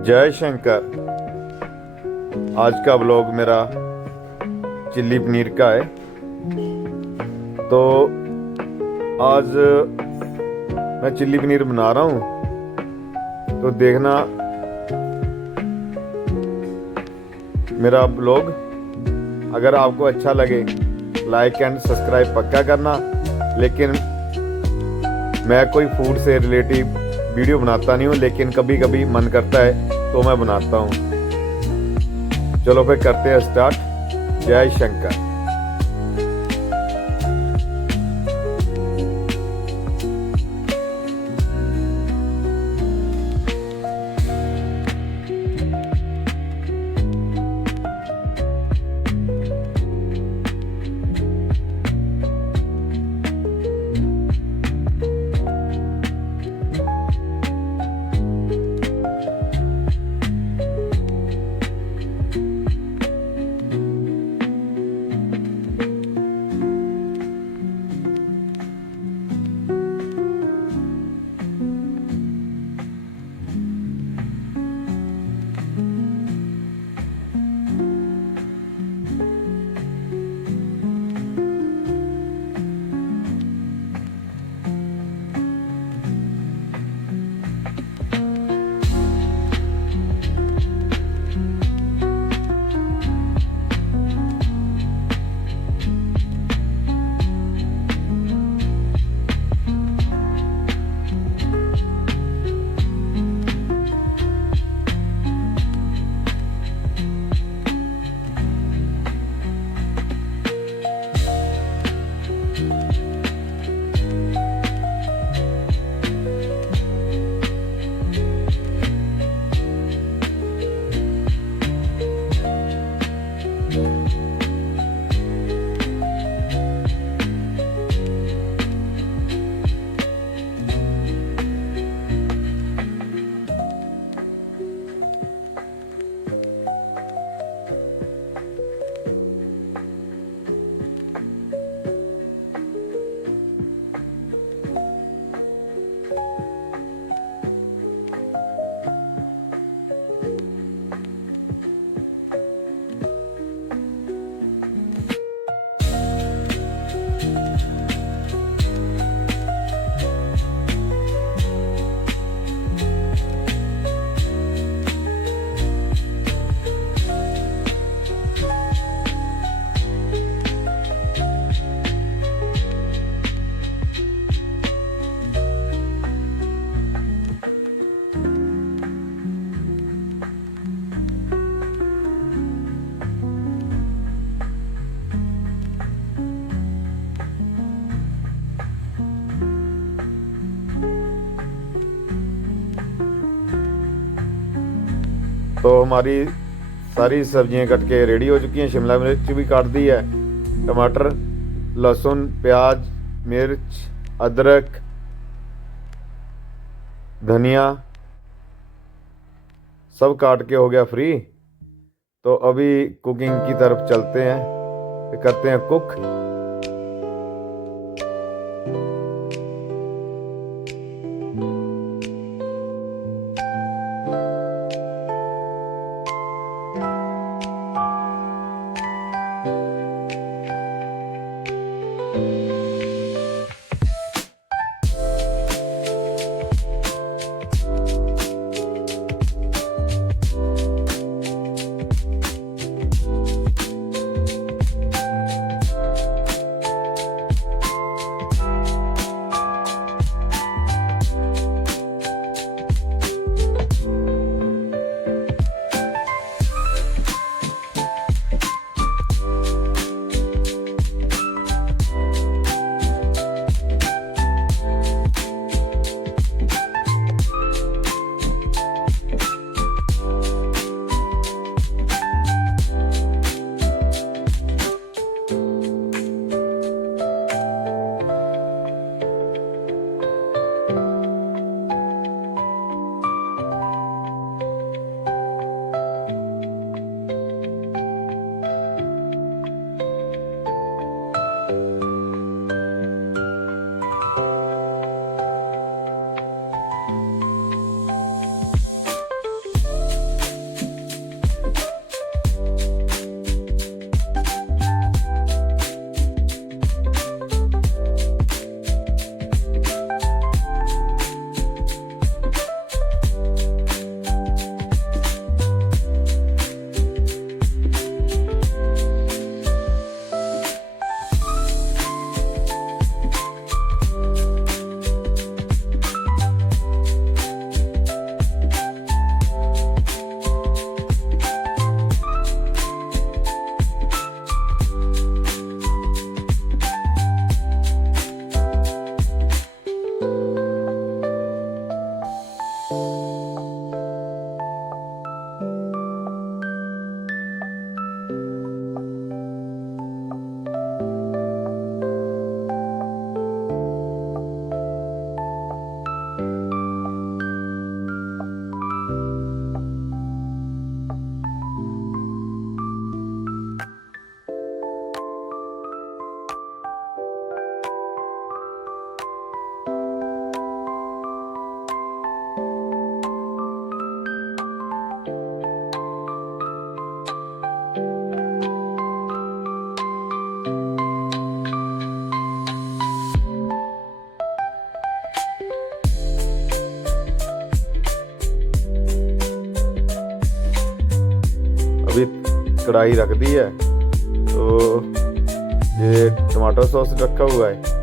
जय शंकर। आज का ब्लॉग मेरा चिल्ली पनीर का है। तो आज मैं चिल्ली पनीर बना रहा हूँ, तो देखना मेरा ब्लॉग। अगर आपको अच्छा लगे लाइक एंड सब्सक्राइब पक्का करना। लेकिन मैं कोई फूड से रिलेटिव वीडियो बनाता नहीं हूँ, लेकिन कभी कभी मन करता है तो मैं बनाता हूँ। चलो फिर करते हैं स्टार्ट। जय शंकर। तो हमारी सारी सब्जियां कट के रेडी हो चुकी हैं। शिमला मिर्च भी काट दी है, टमाटर, लहसुन, प्याज, मिर्च, अदरक, धनिया सब काट के हो गया फ्री। तो अभी कुकिंग की तरफ चलते हैं, करते हैं कुक। कढ़ाई रख दी है, तो ये टमाटो सॉस रखा हुआ है।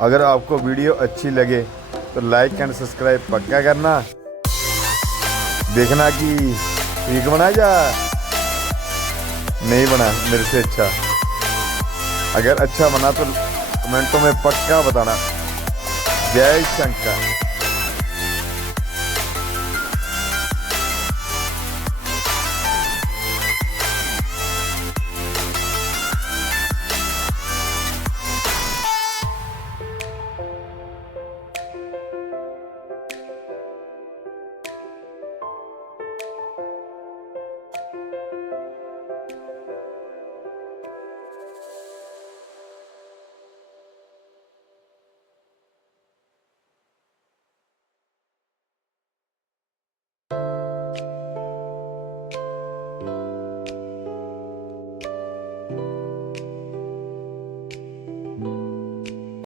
अगर आपको वीडियो अच्छी लगे तो लाइक एंड सब्सक्राइब पक्का करना। देखना कि ठीक बना या नहीं बना मेरे से अच्छा। अगर अच्छा बना तो कमेंटों में पक्का बताना। जय शंकर।